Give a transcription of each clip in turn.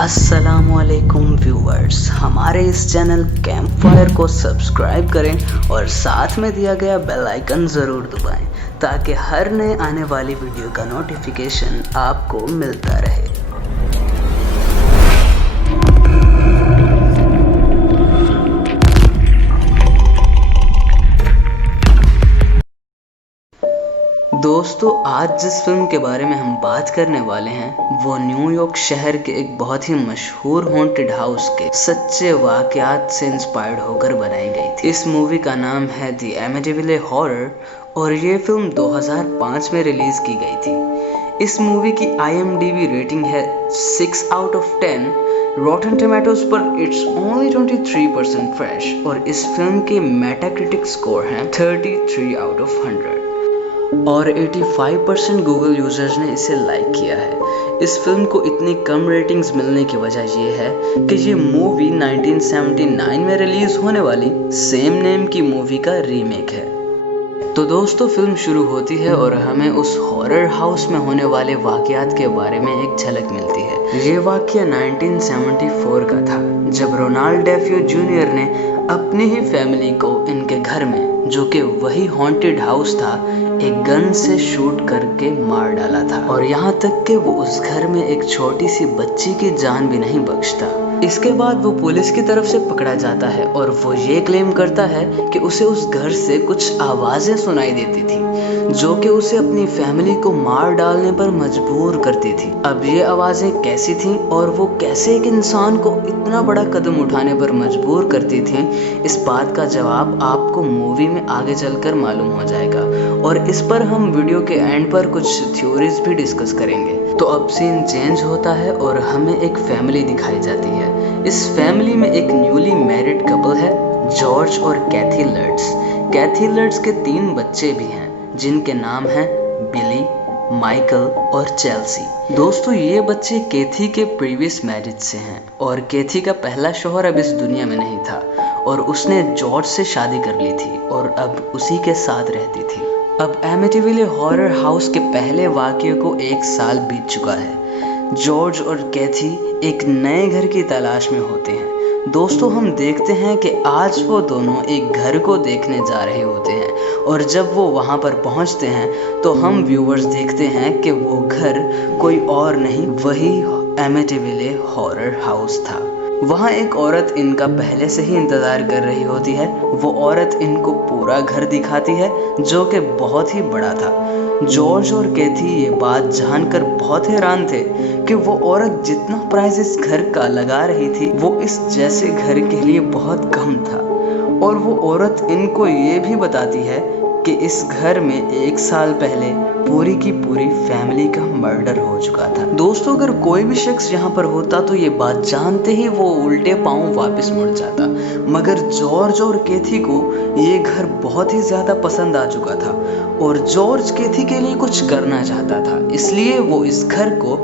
अस्सलामुअलैकुम व्यूअर्स, हमारे इस चैनल कैंप फायर को सब्सक्राइब करें और साथ में दिया गया बेल आइकन ज़रूर दबाएं ताकि हर नए आने वाली वीडियो का नोटिफिकेशन आपको मिलता रहे। दोस्तों, आज जिस फिल्म के बारे में हम बात करने वाले हैं वो न्यूयॉर्क शहर के एक बहुत ही मशहूर हॉन्टेड हाउस के सच्चे वाकयात से इंस्पायर्ड होकर बनाई गई थी। इस मूवी का नाम है द एमिटिविले हॉरर और ये फिल्म 2005 में रिलीज की गई थी। इस मूवी की IMDb रेटिंग है 6 आउट ऑफ 10। रॉटन टोमेटोज पर इट्स ओनली 23% फ्रेश और इस फिल्म के मेटाक्रिटिक स्कोर है 33 आउट ऑफ 100 और 85% गूगल यूजर्स ने इसे लाइक किया है। इस फिल्म को इतनी कम रेटिंग्स मिलने की वजह ये है कि ये मूवी 1979 में रिलीज होने वाली सेम नेम की मूवी का रीमेक है। तो दोस्तों, फिल्म शुरू होती है और हमें उस हॉरर हाउस में होने वाले वाकयात के बारे में एक झलक मिलती है। ये वाकया 1974 का था जब रोनाल्ड डेफियो जूनियर ने अपनी ही फैमिली को इनके घर में, जो कि वही हॉन्टेड हाउस था, एक गन से शूट करके मार डाला था और यहाँ तक कि वो उस घर में एक छोटी सी बच्ची की जान भी नहीं बख्शता। इसके बाद वो पुलिस की तरफ से पकड़ा जाता है और वो ये क्लेम करता है कि उसे उस घर से कुछ आवाज़ें सुनाई देती थी जो कि उसे अपनी फैमिली को मार डालने पर मजबूर करती थी। अब ये आवाज़ें कैसी थीं और वो कैसे एक इंसान को इतना बड़ा कदम उठाने पर मजबूर करती थीं, इस बात का जवाब आपको मूवी में आगे चलकर मालूम हो जाएगा और इस पर हम वीडियो के एंड पर कुछ थ्योरीज भी डिस्कस करेंगे। तो अब सीन चेंज होता है और हमें एक फैमिली दिखाई जाती है। इस फैमिली में एक न्यूली मैरिड कपल है, जॉर्ज और कैथी लर्ट्स। कैथी लर्ट्स के 3 बच्चे भी हैं जिनके नाम हैं बिली, माइकल और चेल्सी। दोस्तों, ये बच्चे कैथी के प्रीवियस मैरिज से हैं और कैथी का पहला शौहर अब इस दुनिया में नहीं था और उसने जॉर्ज से शादी कर ली थी और अब उसी के साथ रहती थी। अब एमिटिविले हॉरर हाउस के पहले वाक़ये को 1 साल बीत चुका है। जॉर्ज और कैथी एक नए घर की तलाश में होते हैं। दोस्तों, हम देखते हैं कि आज वो दोनों एक घर को देखने जा रहे होते हैं और जब वो वहाँ पर पहुँचते हैं तो हम व्यूवर्स देखते हैं कि वो घर कोई और नहीं, वही एमिटिविले हॉरर हाउस था। वहाँ एक औरत इनका पहले से ही इंतज़ार कर रही होती है। वो औरत इनको पूरा घर दिखाती है जो कि बहुत ही बड़ा था। जॉर्ज और कैथी ये बात जानकर बहुत हैरान थे कि वो औरत जितना प्राइस इस घर का लगा रही थी वो इस जैसे घर के लिए बहुत कम था और वो औरत इनको ये भी बताती है कि इस घर में 1 साल पहले पूरी की पूरी फैमिली का मर्डर हो चुका था। दोस्तों, अगर कोई भी शख्स यहाँ पर होता तो ये बात जानते ही वो उल्टे पांव वापस मुड़ जाता, मगर जॉर्ज और कैथी को ये घर बहुत ही ज़्यादा पसंद आ चुका था और जॉर्ज कैथी के लिए कुछ करना चाहता था, इसलिए वो इस घर को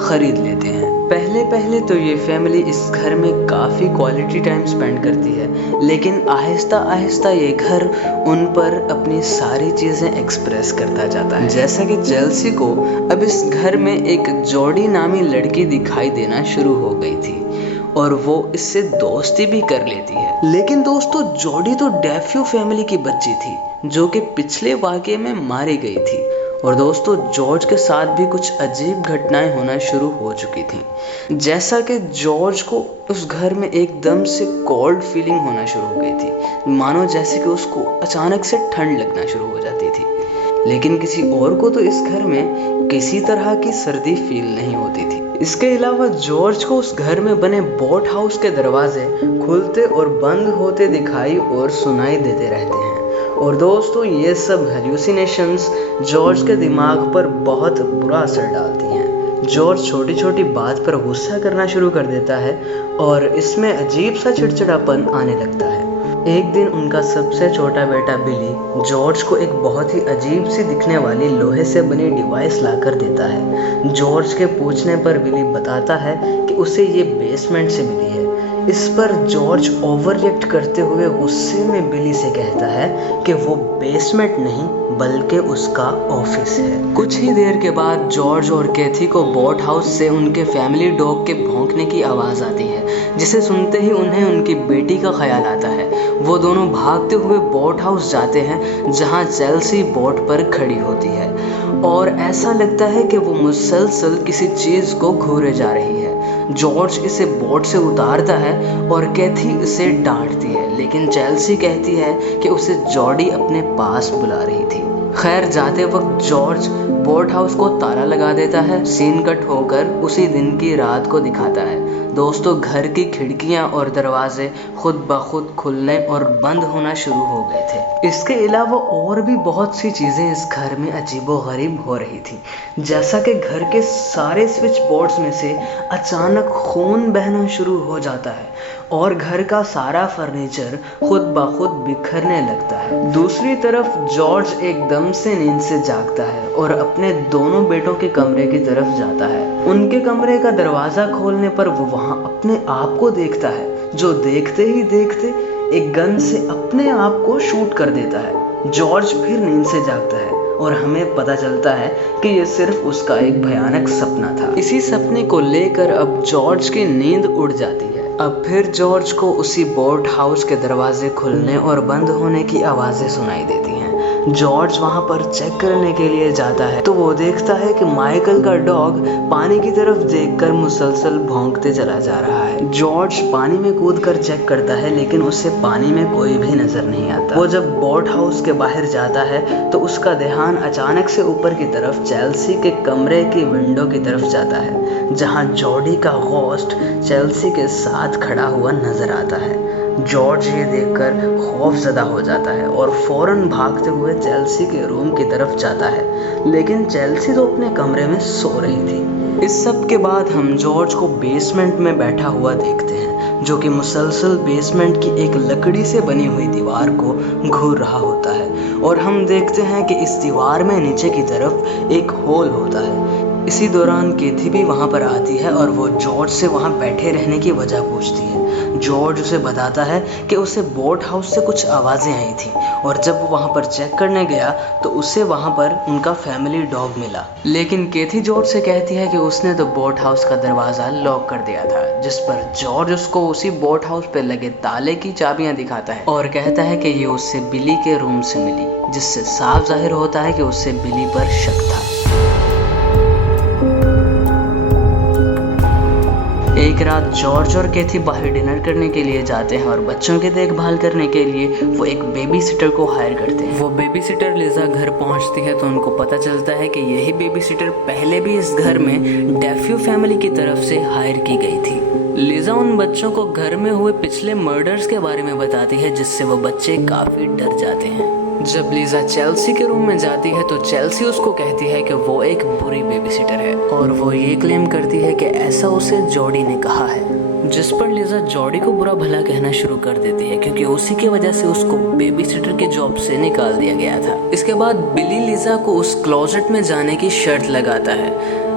ख़रीद लेते हैं। पहले तो ये फैमिली इस घर में काफ़ी क्वालिटी टाइम स्पेंड करती है, लेकिन आहिस्ता आहिस्ता ये घर उन पर अपनी सारी चीज़ें एक्सप्रेस करता जाता है। जैसा कि चेल्सी को अब इस घर में एक जॉडी नामी लड़की दिखाई देना शुरू हो गई थी और वो इससे दोस्ती भी कर लेती है। लेकिन दोस्तों, जॉडी तो डेफियो फैमिली की बच्ची थी जो कि पिछले वाक़ये में मारी गई थी और दोस्तों, जॉर्ज के साथ भी कुछ अजीब घटनाएं होना शुरू हो चुकी थी। जैसा कि जॉर्ज को उस घर में एकदम से कोल्ड फीलिंग होना शुरू हो गई थी, मानो जैसे कि उसको अचानक से ठंड लगना शुरू हो जाती थी। लेकिन किसी और को तो इस घर में किसी तरह की सर्दी फील नहीं होती थी। इसके अलावा जॉर्ज को उस घर में बने बोट हाउस के दरवाजे खुलते और बंद होते दिखाई और सुनाई देते रहते हैं और दोस्तों, ये सब हेल्यूसिनेशंस जॉर्ज के दिमाग पर बहुत बुरा असर डालती हैं। जॉर्ज छोटी छोटी बात पर गुस्सा करना शुरू कर देता है और इसमें अजीब सा चिड़चिड़ापन आने लगता है। एक दिन उनका सबसे छोटा बेटा बिली जॉर्ज को एक बहुत ही अजीब सी दिखने वाली लोहे से बनी डिवाइस लाकर देता है। जॉर्ज के पूछने पर बिली बताता है कि उसे ये बेसमेंट से मिली है। इस पर जॉर्ज ओवर रिएक्ट करते हुए गुस्से में बिली से कहता है कि वो बेसमेंट नहीं बल्कि उसका ऑफिस है। कुछ ही देर के बाद जॉर्ज और कैथी को बोट हाउस से उनके फैमिली डॉग के भौंकने की आवाज़ आती है, जिसे सुनते ही उन्हें उनकी बेटी का ख्याल आता है। वो दोनों भागते हुए बोट हाउस जाते हैं जहां चेल्सी बोट पर खड़ी होती है और ऐसा लगता है कि वो मुसलसल किसी चीज़ को घूरे जा रही है। जॉर्ज इसे बोट से उतारता है और कैथी इसे डांटती है, लेकिन चेल्सी कहती है कि उसे जॉडी अपने पास बुला रही थी। खैर जाते वक्त जॉर्ज बोट हाउस को ताला लगा देता है। सीन कट होकर उसी दिन की रात को दिखाता है। दोस्तों, घर की खिड़कियां और दरवाजे खुद ब खुद खुलने और बंद होना शुरू हो गए थे। इसके अलावा और भी बहुत सी चीज़ें इस घर में अजीबोगरीब हो रही थी, जैसा कि घर के सारे स्विच बोर्ड्स में से अचानक खून बहना शुरू हो जाता है और घर का सारा फर्नीचर खुद ब खुद बिखरने लगता है। दूसरी तरफ जॉर्ज एकदम से नींद से जागता है और अपने दोनों बेटों के कमरे की तरफ जाता है। उनके कमरे का दरवाज़ा खोलने पर वो वहाँ अपने आप को देखता है, जो देखते ही देखते एक गन से अपने आप को शूट कर देता है। जॉर्ज फिर नींद से जागता है और हमें पता चलता है कि ये सिर्फ उसका एक भयानक सपना था। इसी सपने को लेकर अब जॉर्ज की नींद उड़ जाती है। अब फिर जॉर्ज को उसी बोट हाउस के दरवाजे खुलने और बंद होने की आवाज़ें सुनाई देती हैं। जॉर्ज वहाँ पर चेक करने के लिए जाता है तो वो देखता है कि माइकल का डॉग पानी की तरफ देखकर मुसलसल भौंकते चला जा रहा है। जॉर्ज पानी में कूदकर चेक करता है, लेकिन उसे पानी में कोई भी नजर नहीं आता। वो जब बोट हाउस के बाहर जाता है तो उसका ध्यान अचानक से ऊपर की तरफ चेल्सी के कमरे की विंडो की तरफ जाता है, जहाँ जॉडी का घोस्ट चेल्सी के साथ खड़ा हुआ नजर आता है। जॉर्ज ये देखकर खौफजदा हो जाता है और फौरन भागते हुए चेल्सी के रूम की तरफ जाता है, लेकिन चेल्सी तो अपने कमरे में सो रही थी। इस सब के बाद हम जॉर्ज को बेसमेंट में बैठा हुआ देखते हैं, जो कि मुसलसल बेसमेंट की एक लकड़ी से बनी हुई दीवार को घूर रहा होता है और हम देखते हैं कि इस दीवार में नीचे की तरफ एक होल होता है। इसी दौरान कैथी भी वहाँ पर आती है और वो जॉर्ज से वहाँ बैठे रहने की वजह पूछती है। जॉर्ज उसे बताता है कि उसे बोट हाउस से कुछ आवाज़ें आई थी और जब वो वहाँ पर चेक करने गया तो उसे वहाँ पर उनका फैमिली डॉग मिला। लेकिन कैथी जॉर्ज से कहती है कि उसने तो बोट हाउस का दरवाज़ा लॉक कर दिया था, जिस पर जॉर्ज उसको उसी बोट हाउस पर लगे ताले की चाबियाँ दिखाता है और कहता है कि ये उससे बिली के रूम से मिली, जिससे साफ जाहिर होता है कि उससे बिली पर शक था। एक रात जॉर्ज और कैथी बाहर डिनर करने के लिए जाते हैं और बच्चों की देखभाल करने के लिए वो एक बेबी सिटर को हायर करते हैं। वो बेबी सिटर लिजा घर पहुंचती है तो उनको पता चलता है कि यही बेबी सिटर पहले भी इस घर में डेफ्यू फैमिली की तरफ से हायर की गई थी। लिजा उन बच्चों को घर में हुए पिछले मर्डर्स के बारे में बताती है, जिससे वो बच्चे काफ़ी डर जाते हैं। जब लिजा चेल्सी के रूम में जाती है तो चेल्सी उसको कहती है कि वो एक बुरी बेबीसिटर है और वो ये क्लेम करती है कि ऐसा उसे जॉडी ने कहा है, जिस पर लिजा जॉडी को बुरा भला कहना शुरू कर देती है क्योंकि उसी की वजह से उसको बेबीसिटर की जॉब से निकाल दिया गया था। इसके बाद बिली लिजा को उस क्लोजेट में जाने की शर्त लगाता है,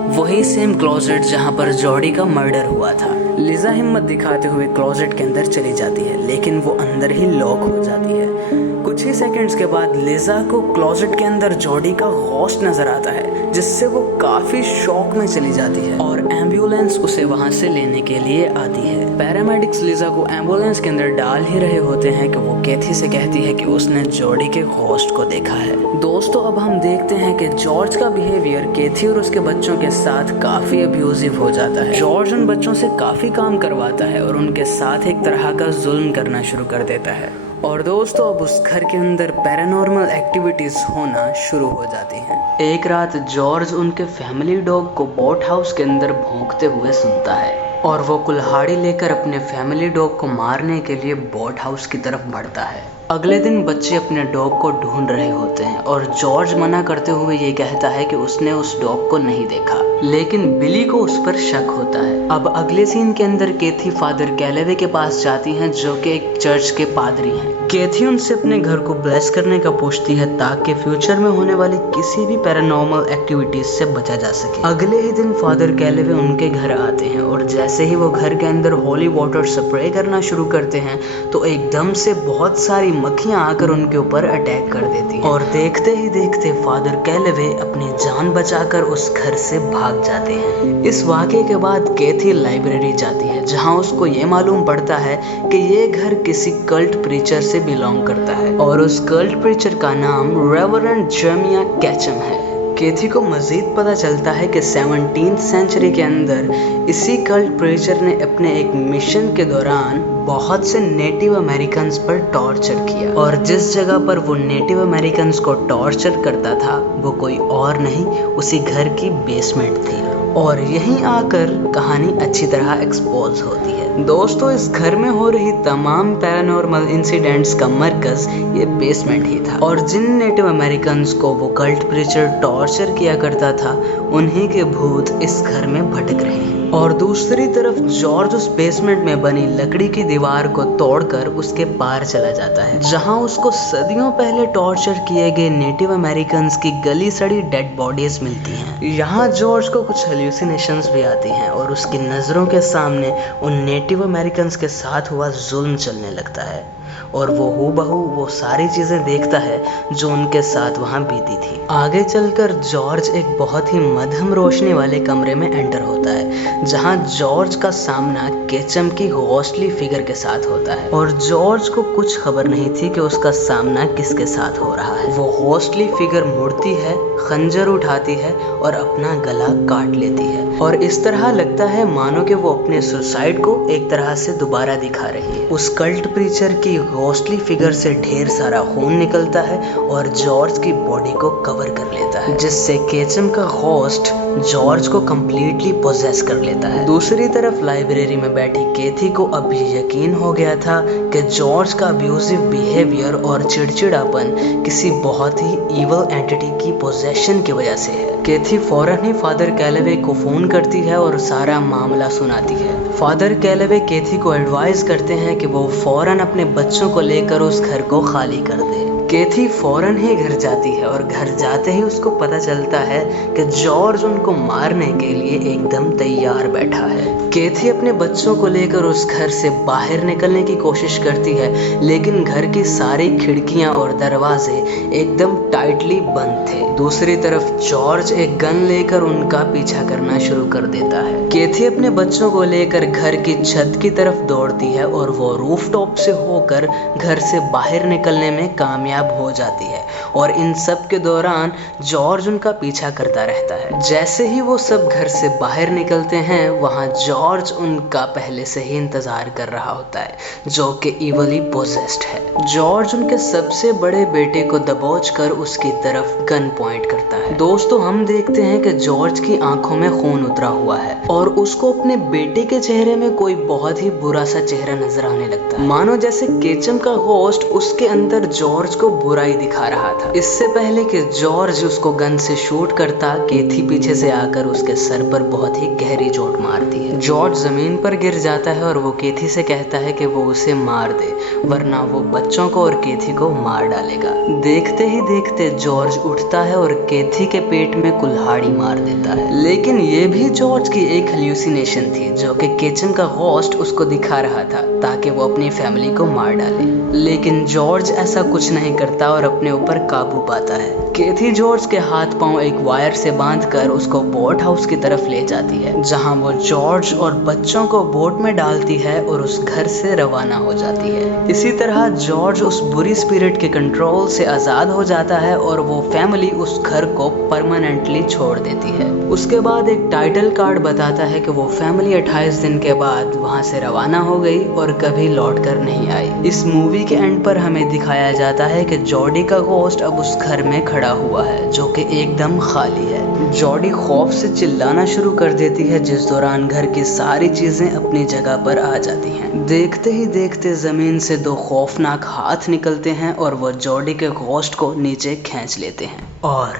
वही सेम क्लोजेट जहाँ पर जॉडी का मर्डर हुआ था। लिजा हिम्मत दिखाते हुए क्लोजेट के अंदर चली जाती है, लेकिन वो अंदर ही लॉक हो जाती है। कुछ ही सेकंड्स के बाद लिजा को क्लोजेट के अंदर जॉडी का घोस्ट नजर आता है, जिससे वो काफी शॉक में चली जाती है और एम्बुलेंस उसे वहां से लेने के लिए आती है। पैरामेडिक्स लिजा को एम्बुलेंस के अंदर डाल ही रहे होते हैं कि वो कैथी से कहती है कि उसने जॉडी के घोस्ट को देखा है। दोस्तों, अब हम देखते हैं कि जॉर्ज का बिहेवियर कैथी और उसके बच्चों के साथ काफी अब्यूजिव हो जाता है। जॉर्ज उन बच्चों से काफी काम करवाता है और उनके साथ एक तरह का जुल्म करना शुरू कर देता है। और दोस्तों, अब उस घर के अंदर पैरानॉर्मल एक्टिविटीज होना शुरू हो जाती हैं। एक रात जॉर्ज उनके फैमिली डॉग को बोट हाउस के अंदर भौंकते हुए सुनता है और वो कुल्हाड़ी लेकर अपने फैमिली डॉग को मारने के लिए बोट हाउस की तरफ बढ़ता है। अगले दिन बच्चे अपने डॉग को ढूंढ रहे होते हैं और जॉर्ज मना करते हुए ये कहता है कि उसने उस डॉग को नहीं देखा, लेकिन बिली को उस पर शक होता है। अब अगले सीन के अंदर कैथी फादर कैलेवे के पास जाती हैं, जो कि एक चर्च के पादरी हैं। कैथी उनसे अपने घर को ब्लेस करने का पूछती है ताकि फ्यूचर में होने वाली किसी भी पैरानॉर्मल एक्टिविटीज से बचा जा सके। अगले ही दिन फादर कैलेवे उनके घर आते हैं और जैसे ही वो घर के अंदर होली वाटर स्प्रे करना शुरू करते हैं तो एकदम से बहुत सारी मक्खियां आकर उनके ऊपर अटैक कर देती हैं और देखते ही देखते फादर कैलेवे अपनी जान बचाकर उस घर से भाग जाते हैं। इस वाकये के बाद कैथी लाइब्रेरी जाती है जहाँ उसको ये मालूम पड़ता है कि ये घर किसी कल्ट प्रीचर से बिलोंग करता है और उस कल्ट प्रीचर का नाम रेवरेंड जेरेमिया कैचम है। कैथी को मजीद पता चलता है कि 17th सेंचुरी के अंदर इसी कल्ट प्रीचर ने अपने एक मिशन के दौरान बहुत से नेटिव अमेरिकन्स पर टॉर्चर किया और जिस जगह पर वो नेटिव अमेरिकन्स को टॉर्चर करता था वो कोई और नहीं उसी घर की बेसमेंट थी और यहीं आकर कहानी अच्छी तरह एक्सपोज होती है। दोस्तों, इस घर में हो रही तमाम पैरानॉर्मल इंसिडेंट्स का मरकज ये बेसमेंट ही था और जिन नेटिव अमेरिकन्स को वो कल्ट प्रीचर टॉर्चर किया करता था उन्हीं के भूत इस घर में भटक रहे हैं। और दूसरी तरफ जॉर्ज उस बेसमेंट में बनी लकड़ी की दीवार को तोड़कर उसके पार चला जाता है जहां उसको सदियों पहले टॉर्चर किए गए नेटिव अमेरिकन्स की गली सड़ी डेड बॉडीज मिलती हैं। यहाँ जॉर्ज को कुछ हेल्यूसिनेशंस भी आती हैं और उसकी नज़रों के सामने उन नेटिव अमेरिकन्स के साथ हुआ जुल्म चलने लगता है और वो हूबहू वो सारी चीज़ें देखता है जो उनके साथ वहाँ बीती थी। आगे चलकर जॉर्ज एक बहुत ही मध्यम रोशनी वाले कमरे में एंटर होता है जहाँ जॉर्ज का सामना केचम की घोस्टली फिगर के साथ होता है और जॉर्ज को कुछ खबर नहीं थी कि उसका सामना किसके साथ हो रहा है। वो घोस्टली फिगर मुड़ती है, खंजर उठाती है और अपना गला काट लेती है और इस तरह लगता है मानो कि वो अपने सुसाइड को एक तरह से दोबारा दिखा रही है। उस कल्ट प्रीचर की घोस्टली फिगर से ढेर सारा खून निकलता है और जॉर्ज की बॉडी को कवर कर लेता है जिससे केचम का घोस्ट जॉर्ज को कंप्लीटली पोजेस कर लेता है। दूसरी तरफ लाइब्रेरी में बैठी कैथी को अभी यकीन हो गया था कि जॉर्ज का अब्यूजिव बिहेवियर और चिड़चिड़ापन किसी बहुत ही इवल एंटिटी की पोजेशन की वजह से है। कैथी फौरन ही फादर कैलेवे को फोन करती है और सारा मामला सुनाती है। फादर कैलेवे कैथी को एडवाइस करते हैं कि वो फौरन अपने बच्चों को लेकर उस घर को खाली कर दे। कैथी फौरन ही घर जाती है और घर जाते ही उसको पता चलता है कि जॉर्ज उनको मारने के लिए एकदम तैयार बैठा है। कैथी अपने बच्चों को लेकर उस घर से बाहर निकलने की कोशिश करती है लेकिन घर की सारी खिड़कियां और दरवाजे एकदम टाइटली बंद थे। दूसरी तरफ जॉर्ज एक गन लेकर उनका पीछा करना शुरू कर देता है। कैथी अपने बच्चों को लेकर घर की छत की तरफ दौड़ती है और वो रूफटॉप से होकर घर से बाहर निकलने में कामयाब हो जाती है और इन सब के दौरान जॉर्ज उनका पीछा करता रहता है। जैसे ही वो सब घर से बाहर निकलते हैं वहाँ जॉर्ज उनका पहले से ही इंतजार कर रहा होता है जो कि इवली पोजेस्ड है। जॉर्ज उनके सबसे बड़े बेटे को दबोच कर उसकी तरफ गन पॉइंट करता है। दोस्तों, हम देखते हैं कि जॉर्ज की आंखों में खून उतरा हुआ है और उसको अपने बेटे के चेहरे में कोई बहुत ही बुरा सा चेहरा नजर आने लगता है मानो जैसे केचम का घोस्ट उसके अंदर जॉर्ज को बुराई दिखा रहा था। इससे पहले कि जॉर्ज उसको गन से शूट करता, कैथी पीछे से आकर उसके सर पर बहुत ही गहरी चोट मारती है। जॉर्ज जमीन पर गिर जाता है और वो कैथी से कहता है कि वो उसे मार दे वरना वो बच्चों को और कैथी को मार डालेगा। देखते ही देखते जॉर्ज उठता है और कैथी के पेट में कुल्हाड़ी मार देता है लेकिन ये भी जॉर्ज की एक हेल्यूसिनेशन थी जो कि केचम का घोस्ट उसको दिखा रहा था ताकि वो अपनी फैमिली को मार डाले। लेकिन जॉर्ज ऐसा कुछ नहीं करता और अपने ऊपर काबू पाता है। कैथी जॉर्ज के हाथ पांव एक वायर से बांधकर उसको बोट हाउस की तरफ ले जाती है जहां वो जॉर्ज और बच्चों को बोट में डालती है और उस घर से रवाना हो जाती है। इसी तरह जॉर्ज उस बुरी स्पिरिट के कंट्रोल से आज़ाद हो जाता है और वो फैमिली उस घर को परमानेंटली छोड़ देती है। उसके बाद एक टाइटल कार्ड बताता है कि वो फैमिली 28 दिन के बाद वहाँ से रवाना हो गई और कभी लौट कर नहीं आई। इस मूवी के एंड पर हमें दिखाया जाता है कि जॉडी का घोस्ट अब उस घर में खड़ा हुआ है जो कि एकदम खाली है। जॉडी खौफ से चिल्लाना शुरू कर देती है जिस दौरान घर की सारी चीजें अपनी जगह पर आ जाती हैं। देखते ही देखते जमीन से दो खौफनाक हाथ निकलते हैं और वो जॉडी के घोस्ट को नीचे खींच लेते हैं और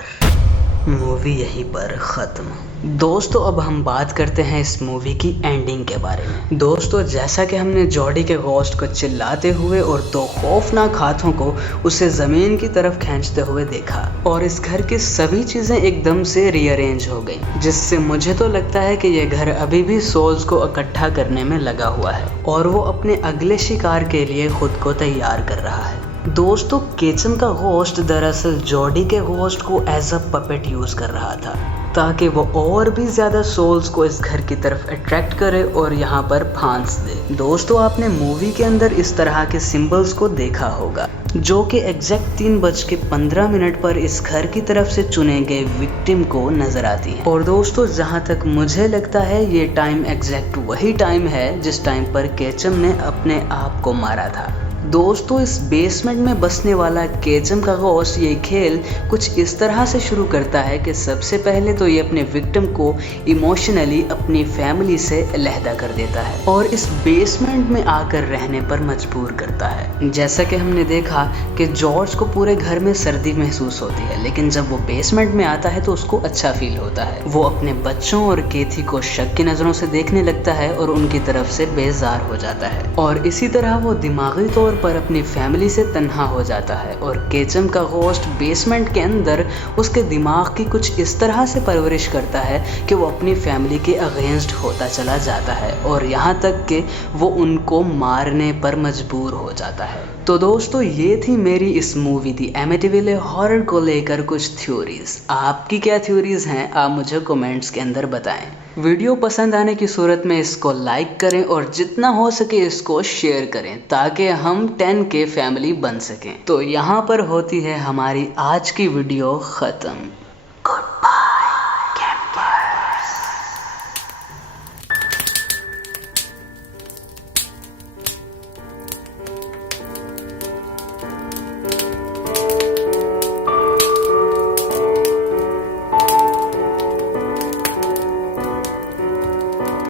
मूवी यहीं पर खत्म। दोस्तों अब हम बात करते हैं इस मूवी की एंडिंग के बारे में। दोस्तों जैसा कि हमने जॉडी के घोस्ट को चिल्लाते हुए और दो खौफनाक हाथों को उसे जमीन की तरफ खींचते हुए देखा और इस घर की सभी चीजें एकदम से रीअरेंज हो गई, जिससे मुझे तो लगता है कि ये घर अभी भी सोल्स को इकट्ठा करने में लगा हुआ है और वो अपने अगले शिकार के लिए खुद को तैयार कर रहा है। दोस्तों केचम का घोस्ट दरअसल जॉडी के घोस्ट को एज अ पपेट यूज कर रहा था ताकि वो और भी ज्यादा सोल्स को इस घर की तरफ अट्रैक्ट करे और यहाँ पर फांस दे। दोस्तों आपने मूवी के अंदर इस तरह के सिंबल्स को देखा होगा जो कि एग्जैक्ट 3:15 पर इस घर की तरफ से चुने गए विक्टिम को नजर आती है। और दोस्तों जहाँ तक मुझे लगता है ये टाइम एग्जैक्ट वही टाइम है जिस टाइम पर केचम ने अपने आप को मारा था। दोस्तों इस बेसमेंट में बसने वाला केचम का घोस्ट ये खेल कुछ इस तरह से शुरू करता है कि सबसे पहले तो ये अपने विक्टिम को इमोशनली अपनी फैमिली से अलहदा कर देता है और इस बेसमेंट में आकर रहने पर मजबूर करता है। जैसा कि हमने देखा कि जॉर्ज को पूरे घर में सर्दी महसूस होती है, लेकिन जब वो बेसमेंट में आता है तो उसको अच्छा फील होता है। वो अपने बच्चों और केथी को शक की नज़रों से देखने लगता है और उनकी तरफ से बेजार हो जाता है और इसी तरह वो दिमागी तौर पर अपनी फैमिली से तन्हा हो जाता है। और केचम का घोस्ट बेसमेंट के अंदर उसके दिमाग की कुछ इस तरह से परवरिश करता है कि वो अपनी फैमिली के अगेंस्ट होता चला जाता है और यहाँ तक कि वो उनको मारने पर मजबूर हो जाता है। तो दोस्तों ये थी मेरी इस मूवी दी एमिटिविले हॉरर को लेकर कुछ थ्योरीज। आपकी क्या थ्योरीज हैं आप मुझे कमेंट्स के अंदर बताएं। वीडियो पसंद आने की सूरत में इसको लाइक करें और जितना हो सके इसको शेयर करें ताकि हम 10K फैमिली बन सकें। तो यहाँ पर होती है हमारी आज की वीडियो ख़त्म।